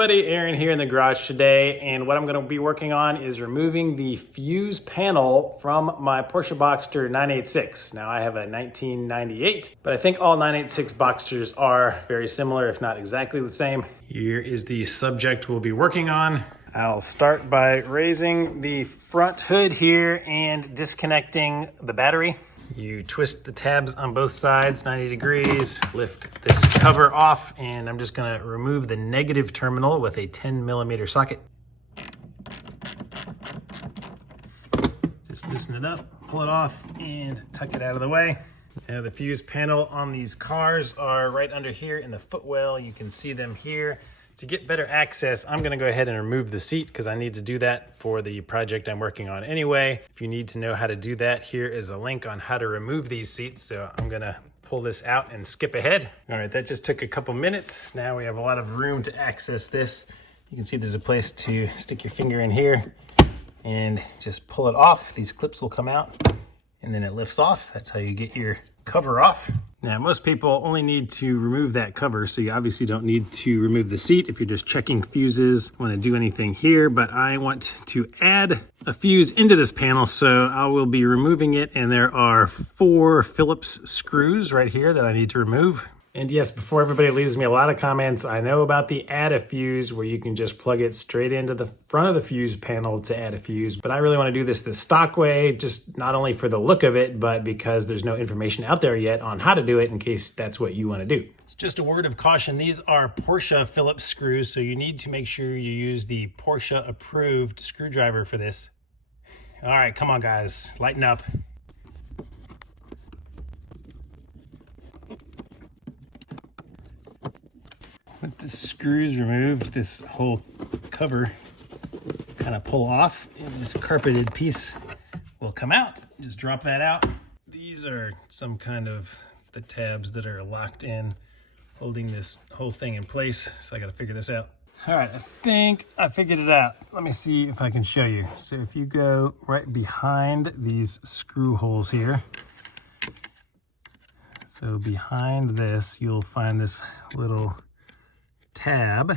everybody, Aaron here in the garage today, and what I'm going to be working on is removing the fuse panel from my Porsche Boxster 986. Now I have a 1998, but I think all 986 Boxsters are very similar, if not exactly the same. Here is the subject we'll be working on. I'll start by raising the front hood here and disconnecting the battery. You twist the tabs on both sides 90 degrees, lift this cover off, and I'm just gonna remove the negative terminal with a 10mm socket. Just loosen it up, pull it off, and tuck it out of the way. Now the fuse panel on these cars are right under here in the footwell. You can see them here. To get better access, I'm gonna go ahead and remove the seat because I need to do that for the project I'm working on anyway. If you need to know how to do that, here is a link on how to remove these seats. So I'm gonna pull this out and skip ahead. All right, that just took a couple minutes. Now we have a lot of room to access this. You can see there's a place to stick your finger in here and just pull it off. These clips will come out and then it lifts off. That's how you get your cover off. Now, most people only need to remove that cover, so you obviously don't need to remove the seat if you're just checking fuses, want to do anything here, but I want to add a fuse into this panel, so I will be removing it, and there are 4 Phillips screws right here that I need to remove. And yes, before everybody leaves me a lot of comments, I know about the add a fuse where you can just plug it straight into the front of the fuse panel to add a fuse. But I really want to do this the stock way, just not only for the look of it, but because there's no information out there yet on how to do it in case that's what you want to do. It's just a word of caution. These are Porsche Phillips screws, so you need to make sure you use the Porsche approved screwdriver for this. All right, come on guys, lighten up. With the screws removed, this whole cover kind of pull off and this carpeted piece will come out. Just drop that out. These are some kind of the tabs that are locked in, holding this whole thing in place. So I got to figure this out. All right, I think I figured it out. Let me see if I can show you. So if you go right behind these screw holes here, so behind this, you'll find this little tab,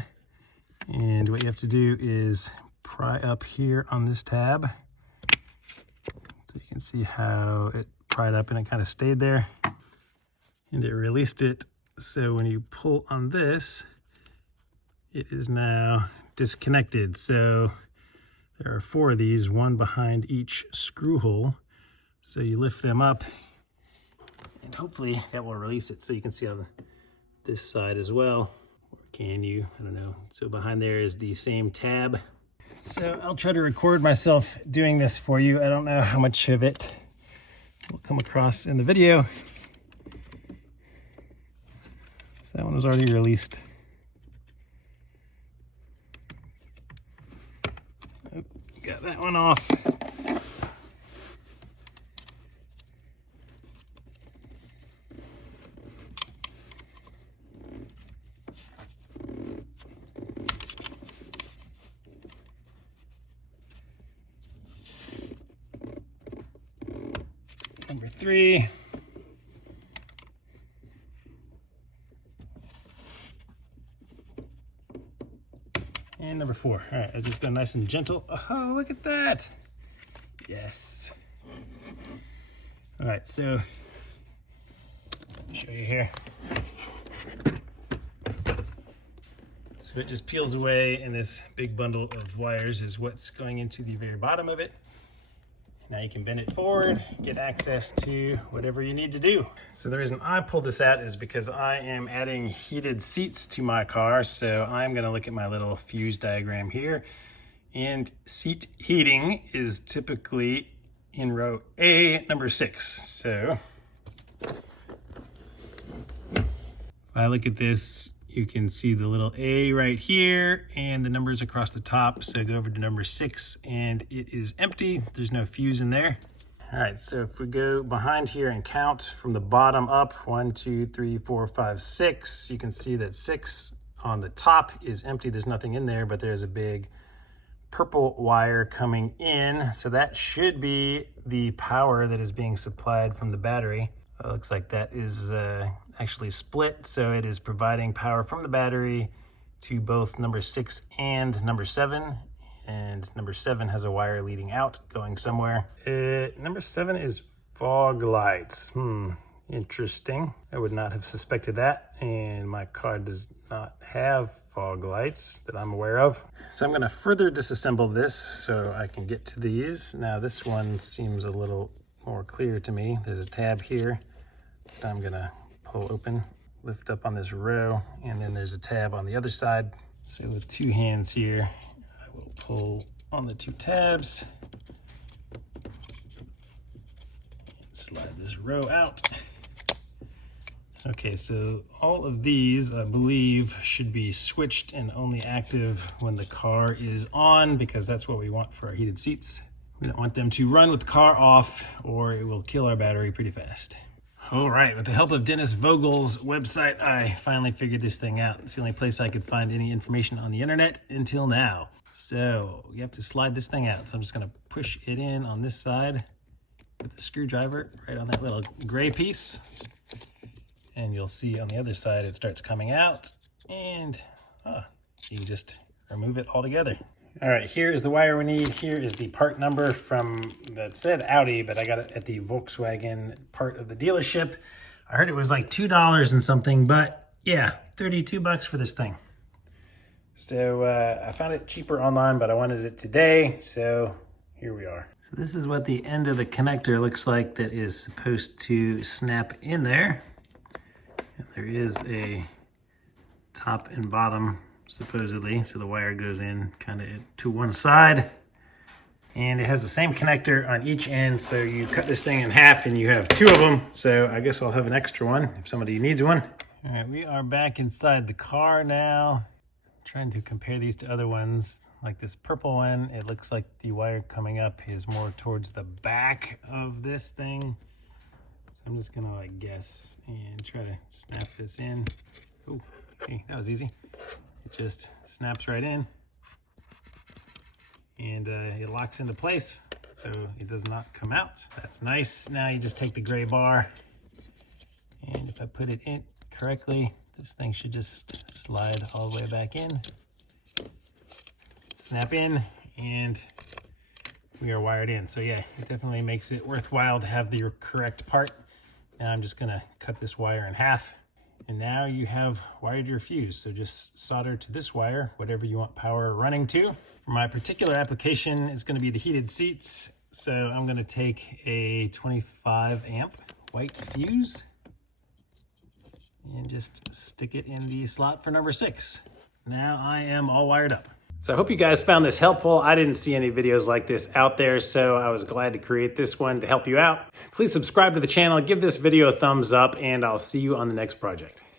and what you have to do is pry up here on this tab, so you can see how it pried up and it kind of stayed there and it released it. So when you pull on this, it is now disconnected. So there are 4 of these, one behind each screw hole, so you lift them up and hopefully that will release it. So you can see on this side as well. Can you? I don't know. So behind there is the same tab. So I'll try to record myself doing this for you. I don't know how much of it will come across in the video. So that one was already released. Oh, got that one off. Number 3. And number 4. All right, I'll just go nice and gentle. Oh, look at that. Yes. All right, so I'll show you here. So it just peels away, and this big bundle of wires is what's going into the very bottom of it. Now you can bend it forward, get access to whatever you need to do. So the reason I pulled this out is because I am adding heated seats to my car. So I'm gonna look at my little fuse diagram here. And seat heating is typically in row A, number 6. So if I look at this, you can see the little A right here and the numbers across the top. So go over to number 6 and it is empty. There's no fuse in there. All right, so if we go behind here and count from the bottom up, 1, 2, 3, 4, 5, 6, you can see that 6 on the top is empty. There's nothing in there, but there's a big purple wire coming in. So that should be the power that is being supplied from the battery. Looks like that is actually split, so it is providing power from the battery to both number 6 and number 7. And number 7 has a wire leading out, going somewhere. Number 7 is fog lights. Interesting. I would not have suspected that. And my car does not have fog lights that I'm aware of. So I'm gonna further disassemble this so I can get to these. Now this one seems a little more clear to me. There's a tab here that I'm gonna pull open, lift up on this row, and then there's a tab on the other side. So with 2 hands here, I will pull on the 2 tabs, slide this row out. Okay, so all of these, I believe, should be switched and only active when the car is on, because that's what we want for our heated seats. We don't want them to run with the car off, or it will kill our battery pretty fast. All right, with the help of Dennis Vogel's website, I finally figured this thing out. It's the only place I could find any information on the internet until now. So you have to slide this thing out. So I'm just gonna push it in on this side with the screwdriver right on that little gray piece. And you'll see on the other side, it starts coming out, and you just remove it all together. All right, here is the wire we need. Here is the part number from, that said Audi, but I got it at the Volkswagen part of the dealership. I heard it was like $2 and something, but yeah, 32 bucks for this thing. So I found it cheaper online, but I wanted it today, so here we are. So this is what the end of the connector looks like that is supposed to snap in there. There is a top and bottom, supposedly, so the wire goes in kind of to one side, and it has the same connector on each end, so you cut this thing in half and you have 2 of them. So I guess I'll have an extra one if somebody needs one. All right, we are back inside the car now. I'm trying to compare these to other ones. Like this purple one, it looks like the wire coming up is more towards the back of this thing. I'm just gonna like guess and try to snap this in. Oh, okay, that was easy. It just snaps right in, and it locks into place, so it does not come out. That's nice. Now you just take the gray bar, and if I put it in correctly, this thing should just slide all the way back in, snap in, and we are wired in. So yeah, it definitely makes it worthwhile to have the correct part. Now I'm just gonna cut this wire in half, and now you have wired your fuse. So just solder to this wire whatever you want power running to. For my particular application, it's gonna be the heated seats. So I'm gonna take a 25 amp white fuse and just stick it in the slot for number 6. Now I am all wired up. So I hope you guys found this helpful. I didn't see any videos like this out there, so I was glad to create this one to help you out. Please subscribe to the channel, give this video a thumbs up, and I'll see you on the next project.